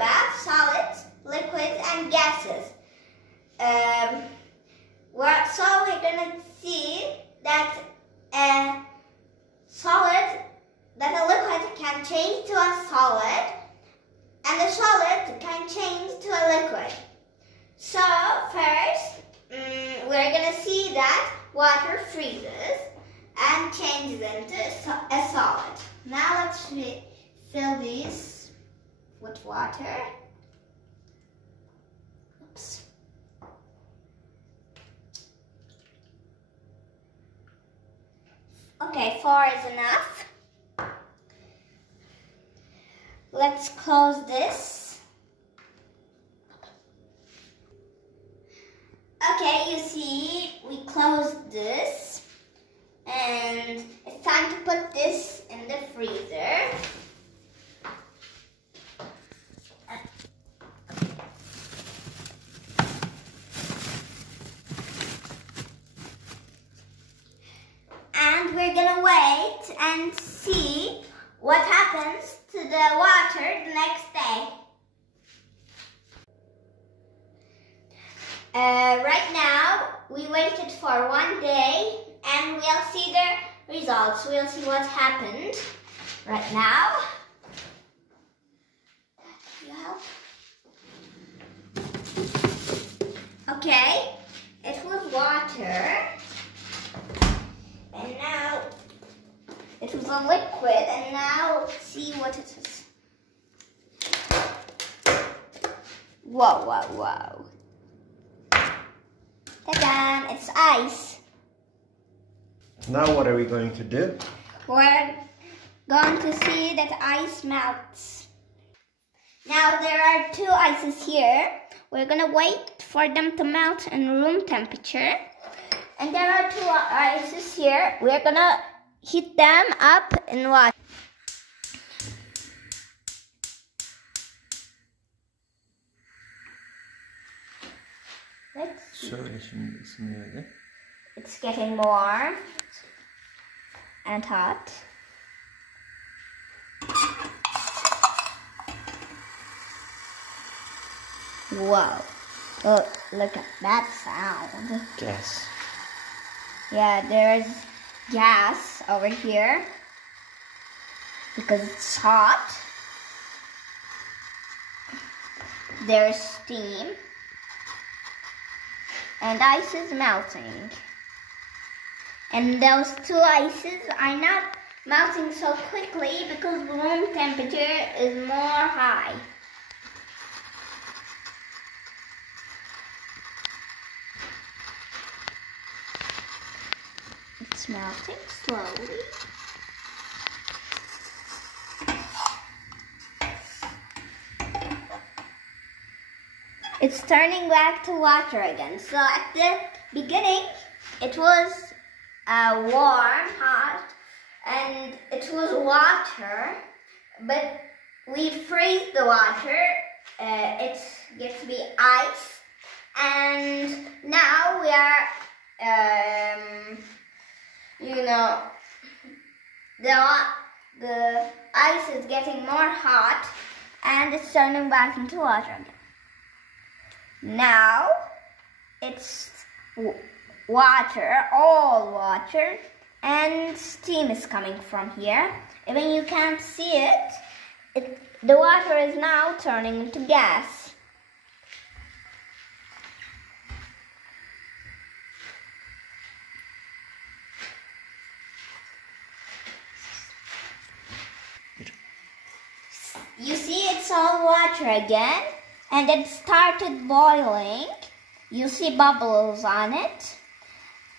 about solids, liquids, and gases. So we're gonna see that a liquid can change to a solid, and a solid can change to a liquid. So first, we're gonna see that water freezes and changes into a solid. Now let's fill these with water. Oops. Okay, 4 is enough. Let's close this. Okay, you see, we closed this. And it's time to put this in the freezer. And we're gonna wait and see what happens to the water the next day. Right now, we waited for 1 day and we'll see the results. We'll see what happened right now. Okay, it was water. And now it was a liquid, and now let's see what it is. Whoa, whoa, whoa. Ta-da! It's ice. Now what are we going to do? We're going to see that ice melts. Now there are 2 ices here. We're gonna wait for them to melt in room temperature. And there are 2 ices here. We're gonna heat them up in water. Let's see. It's getting warm and hot. Whoa. Oh, look at that sound. Gas. Yeah, there's gas over here because it's hot. There's steam. And ice is melting. And those 2 ices are not melting so quickly because room temperature is more high. It's melting slowly. It's turning back to water again. So at the beginning, it was warm, hot, and it was water. But we freeze the water. It gets to be ice. And now we are, the ice is getting more hot and it's turning back into water again. Now it's water, all water, and steam is coming from here. Even you can't see it, the water is now turning into gas. You see, it's all water again, and it started boiling. You see bubbles on it,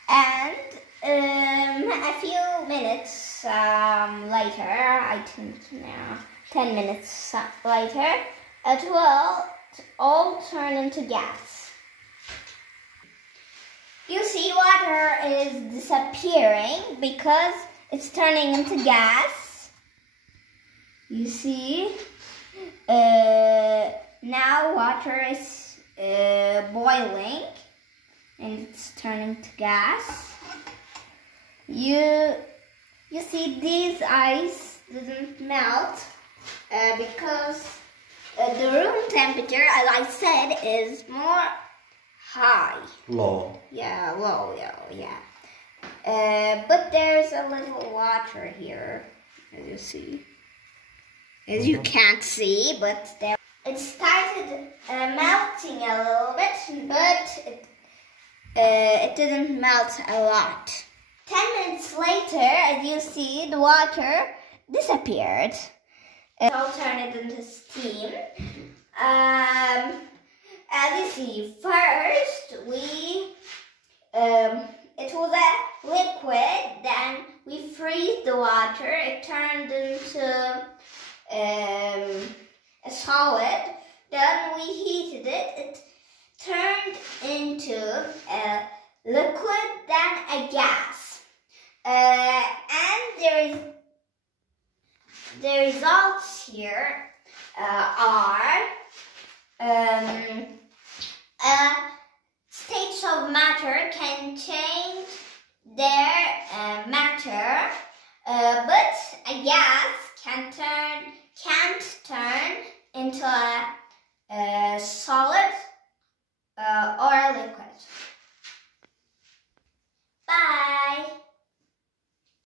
and a few minutes later, I think now 10 minutes later, it will all turn into gas. You see, water is disappearing because it's turning into gas. You see, now water is boiling and it's turning to gas. You see, these ice doesn't melt because The room temperature, as I said, is more high. Low. Yeah, low, yeah. But there's a little water here, as you see. As you can't see, but there. It started melting a little bit, but it didn't melt a lot. 10 minutes later, as you see, the water disappeared. I'll turn it into steam. As you see, first it was a liquid, then we freeze the water, it turned into a solid, then we heated it, it turned into a liquid, then a gas. And the results here are states of matter can change their matter, but a gas can't turn into a solid or